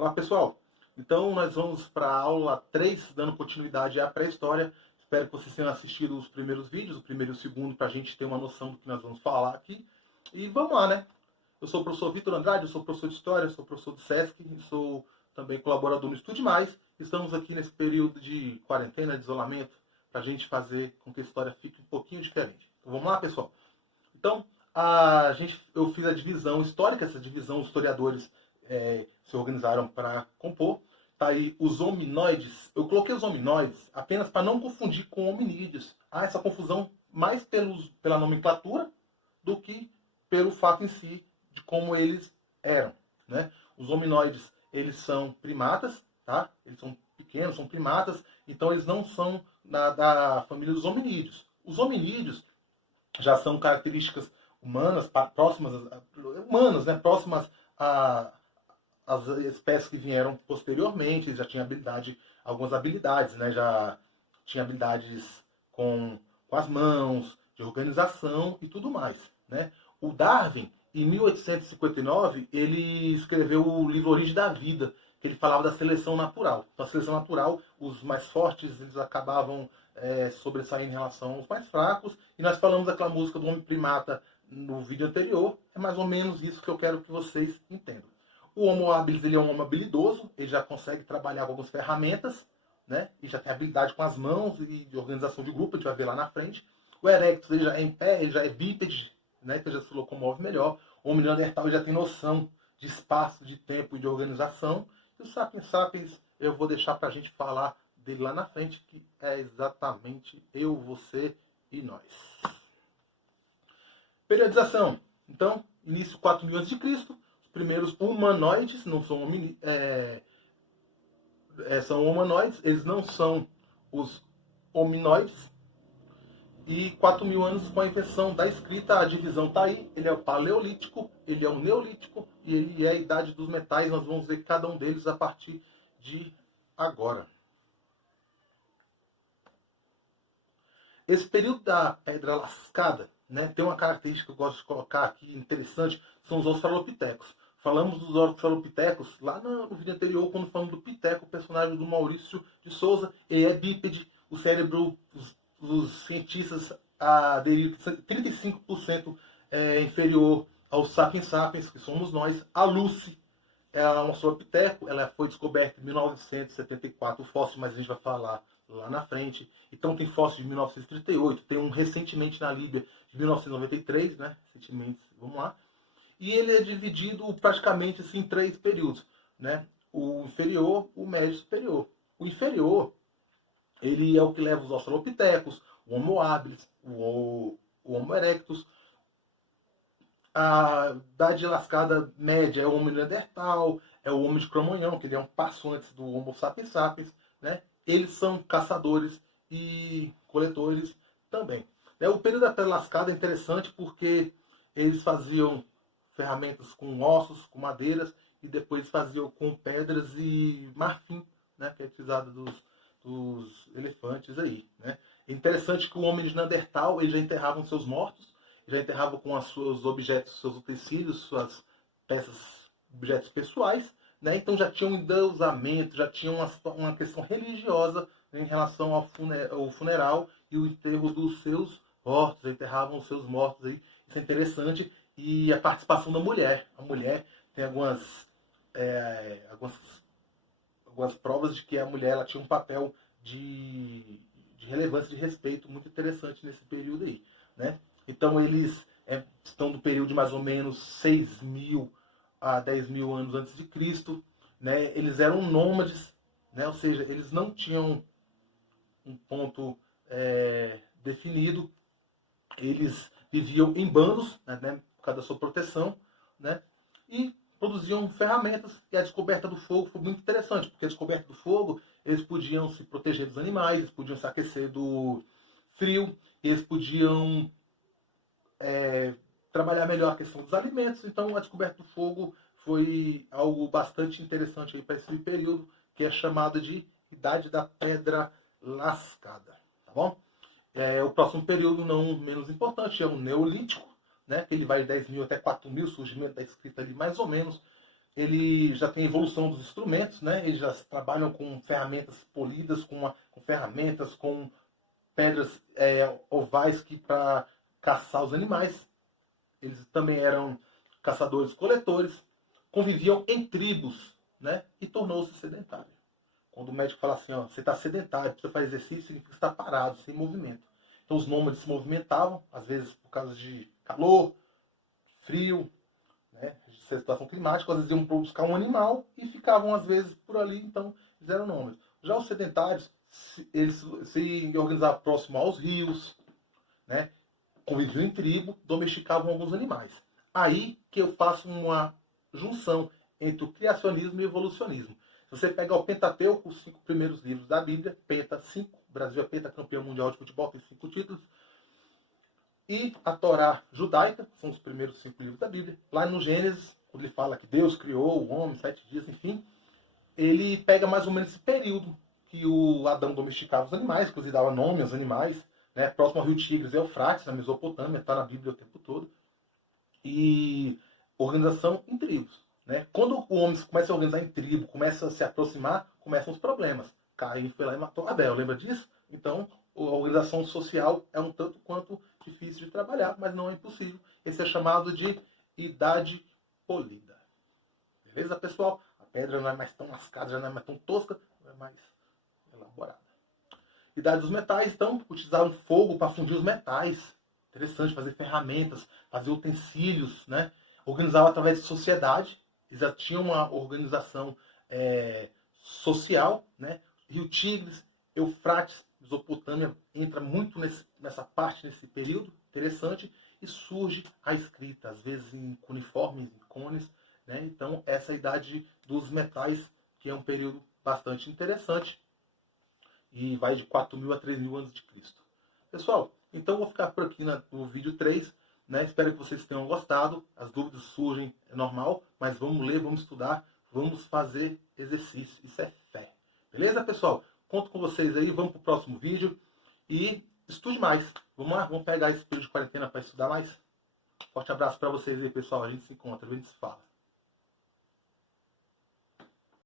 Olá pessoal, então nós vamos para a aula 3, dando continuidade à pré-história. Espero que vocês tenham assistido os primeiros vídeos, o primeiro e o segundo, para a gente ter uma noção do que nós vamos falar aqui. E vamos lá, né? Eu sou o professor Vitor Andrade, eu sou professor de História, sou professor do SESC, sou também colaborador no Estude Mais. Estamos aqui nesse período de quarentena, de isolamento, para a gente fazer com que a história fique um pouquinho diferente. Então vamos lá, pessoal? Então, eu fiz a divisão histórica, essa divisão os historiadores se organizaram para compor. Tá aí os hominoides. Eu coloquei os hominoides apenas para não confundir com hominídeos. Há essa confusão mais pela nomenclatura do que pelo fato em si de como eles eram, né? Os hominoides, eles são primatas, tá? Eles são pequenos, são primatas, então eles não são da família dos hominídeos. Os hominídeos já são características humanas, humanas, né? Próximas às espécies que vieram posteriormente. Eles já tinham algumas habilidades, né? Já tinha habilidades com as mãos, de organização e tudo mais, né? O Darwin, em 1859, ele escreveu o livro Origem da Vida, que ele falava da seleção natural. Então, a seleção natural, os mais fortes, eles acabavam sobressaindo em relação aos mais fracos. E nós falamos daquela música do Homem Primata no vídeo anterior. É mais ou menos isso que eu quero que vocês entendam. O Homo habilis, ele é um homem habilidoso, ele já consegue trabalhar com algumas ferramentas, né? E já tem habilidade com as mãos e de organização de grupo, a gente vai ver lá na frente. O Erectus, ele já é em pé, ele já é bípede, né? Que já se locomove melhor. O Homem Neandertal já tem noção de espaço, de tempo e de organização. E o Sapiens Sapiens eu vou deixar para a gente falar dele lá na frente, que é exatamente eu, você e nós. Periodização. Então, início 4.000 a.C., os primeiros humanoides, não são são humanoides, eles não são os hominoides. E 4.000 anos com a invenção da escrita, a divisão está aí. Ele é o paleolítico, ele é o neolítico e ele é a idade dos metais. Nós vamos ver cada um deles a partir de agora. Esse período da pedra lascada, né, tem uma característica que eu gosto de colocar aqui, interessante, são os australopitecos. Falamos dos australopitecos lá no vídeo anterior, quando falamos do Piteco, o personagem do Maurício de Souza. Ele é bípede, o cérebro, os cientistas aderiram 35% inferior aos Sapiens Sapiens, que somos nós. A Lucy é um australopiteco, ela foi descoberta em 1974, o fóssil, mas a gente vai falar lá na frente. Então tem fóssil de 1938, tem um recentemente na Líbia de 1993, né? Recentemente, vamos lá. E ele é dividido praticamente assim, em 3 períodos, né? O inferior, o médio e o superior. O inferior, ele é o que leva os australopitecos, o Homo habilis, o Homo erectus. A idade lascada média é o Homem Neandertal, é o Homem de Cro-Magnon, que ele é um passo antes do Homo sapiens sapiens, né? Eles são caçadores e coletores também. O período da pedra lascada é interessante porque eles faziam ferramentas com ossos, com madeiras, e depois faziam com pedras e marfim, né? Que é utilizado dos elefantes aí, né? É interessante que o homem de Neandertal, ele já enterravam seus mortos, já enterrava com os seus objetos, seus utensílios, suas peças, objetos pessoais, né? Então já tinha um endeusamento, já tinha uma questão religiosa em relação ao funeral e o enterro dos seus mortos, enterravam os seus mortos aí. Isso é interessante. E a participação da mulher. A mulher tem algumas provas de que a mulher ela tinha um papel de relevância, de respeito muito interessante nesse período aí, né? Então eles estão do período de mais ou menos 6.000 a 10.000 anos antes de Cristo, né? Eles eram nômades, né? Ou seja, eles não tinham um ponto definido, eles viviam em bandos, né? Por causa da sua proteção, né? E produziam ferramentas. E a descoberta do fogo foi muito interessante, porque a descoberta do fogo, eles podiam se proteger dos animais, eles podiam se aquecer do frio, eles podiam trabalhar melhor a questão dos alimentos. Então a descoberta do fogo foi algo bastante interessante para esse período, que é chamado de Idade da Pedra Lascada. Tá bom? O próximo período, não menos importante, é o Neolítico, né? Que ele vai de 10.000 até 4.000, surgimento da escrita ali mais ou menos ele já tem evolução dos instrumentos, né? Eles já trabalham com ferramentas polidas, com ferramentas, com pedras ovais que para caçar os animais. Eles também eram caçadores-coletores, conviviam em tribos, né? E tornou-se sedentário. Quando o médico fala assim, ó, você está sedentário, precisa fazer exercício, significa que está parado, sem movimento. Então os nômades se movimentavam, às vezes por causa de calor, frio, né, situação climática, às vezes iam buscar um animal e ficavam às vezes por ali, então eles eram nômades. Já os sedentários, eles se organizavam próximo aos rios, né, conviviam em tribo, domesticavam alguns animais. Aí que eu faço uma junção entre o criacionismo e o evolucionismo. Se você pegar o Pentateuco, os 5 primeiros livros da Bíblia, Penta 5, o Brasil é pentacampeão mundial de futebol, tem 5 títulos, e a Torá judaica, são os primeiros 5 livros da Bíblia. Lá no Gênesis, quando ele fala que Deus criou o homem, 7 dias, enfim, ele pega mais ou menos esse período que o Adão domesticava os animais, inclusive dava nome aos animais, né? Próximo ao rio Tigres e Eufrates, na Mesopotâmia, está na Bíblia o tempo todo. E organização em tribos. Né? Quando o homem começa a organizar em tribo, começa a se aproximar, começam os problemas. Caim foi lá e matou Abel, lembra disso? Então, a organização social é um tanto quanto difícil de trabalhar, mas não é impossível. Esse é chamado de idade polida. Beleza, pessoal? A pedra não é mais tão lascada, já não é mais tão tosca, não é mais elaborada. Idade dos metais, então, utilizavam fogo para fundir os metais. Interessante, fazer ferramentas, fazer utensílios, né? Organizava através de sociedade. Eles já tinham uma organização social, né? Rio Tigres, Eufrates, Mesopotâmia entra muito nessa parte, nesse período, interessante, e surge a escrita, às vezes em cuneiformes, em cones, né? Então, essa é a idade dos metais, que é um período bastante interessante, e vai de 4.000 a 3.000 anos de Cristo. Pessoal, então vou ficar por aqui no vídeo 3, né? Espero que vocês tenham gostado. As dúvidas surgem, é normal, mas vamos ler, vamos estudar, vamos fazer exercício. Isso é fé. Beleza, pessoal? Conto com vocês aí, vamos para o próximo vídeo e estude mais. Vamos lá, vamos pegar esse período de quarentena para estudar mais. Forte abraço para vocês aí, pessoal. A gente se encontra, a gente se fala.